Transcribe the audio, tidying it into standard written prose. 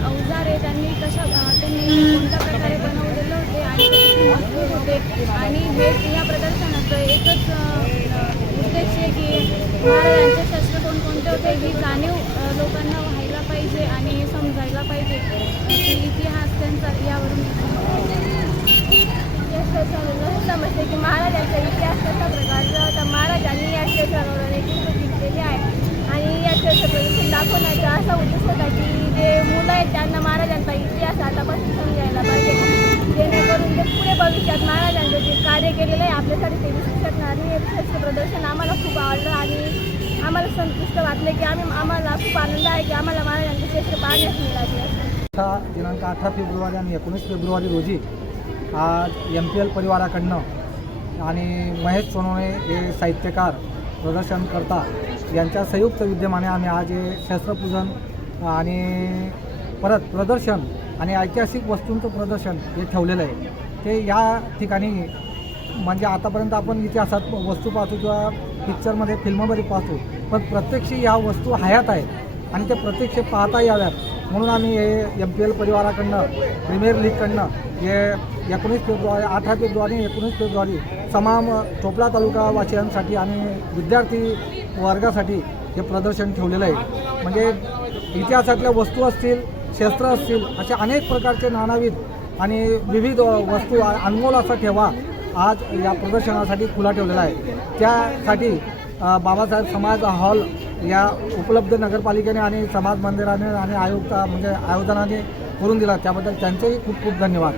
अवजार आहे त्यांनी कोणत्या प्रकारे बनवलेले होते आणि ते किती मजबूत होते आणि या प्रदर्शनाचं एकच उद्देश आहे की महाराजांचे शस्त्र कोणकोणते होते ही जाणीव लोकांना व्हायला पाहिजे आणि समजायला पाहिजे की इतिहास त्यांचा यावरून समजते की महाराजांचा इतिहास कशा प्रकारचा होता। महाराजांनी या क्षेत्रावर अनेक जिंकलेले आहे आणि या क्षेत्र प्रदर्शन दाखवण्याचा असा उद्देश होता की जे मुलं आहेत त्यांना महाराजांचा इतिहास आतापासून समजायला पाहिजे, जेणेकरून ते पुढे भविष्यात महाराजांचं जे कार्य केलेलं आहे आपल्यासाठी ते विसरू शकणार नाही। हे क्षेत्र प्रदर्शन आम्हाला खूप आवडलं आणि आम्हाला संतुष्ट वाटले की आम्हाला खूप आनंद आहे की आम्हाला महाराजांचे क्षेत्र पाहण्यास मिळाले। दिनांक 18 फेब्रुवारी आणि 19 फेब्रुवारी रोजी आज MPL परिवाराकडनं आणि महेश सोनवणे हे साहित्यकार प्रदर्शनकर्ता यांच्या संयुक्त विद्यमाने आम्ही आज हे शस्त्रपूजन आणि परत प्रदर्शन आणि ऐतिहासिक वस्तूंचं प्रदर्शन हे ठेवलेलं आहे। ते या ठिकाणी म्हणजे आतापर्यंत आपण इतिहासात वस्तू पाहतो किंवा पिक्चरमध्ये फिल्ममध्ये पाहतो, पण प्रत्यक्ष या वस्तू हयात आहेत आणि ते प्रत्यक्ष पाहता याव्यात म्हणून आम्ही हे MPL परिवाराकडनं प्रीमियर लीगकडनं हे 18 फेब्रुवारी 19 फेब्रुवारी तमाम चोपडा तालुका वासियांसाठी आणि विद्यार्थी वर्गासाठी हे प्रदर्शन ठेवलेलं आहे। म्हणजे इतिहासातल्या वस्तू असतील, शस्त्र असतील, अशा अनेक प्रकारचे नानाविध आणि विविध वस्तू अनमोल असा ठेवा आज या प्रदर्शनासाठी खुला ठेवलेला आहे। त्यासाठी बाबासाहेब समाज हॉल या उपलब्ध नगरपालिकेने आणि समाज मंदिराने आणि आयोजनाने करून दिला, त्याबद्दल त्यांचेही खूप खूप धन्यवाद।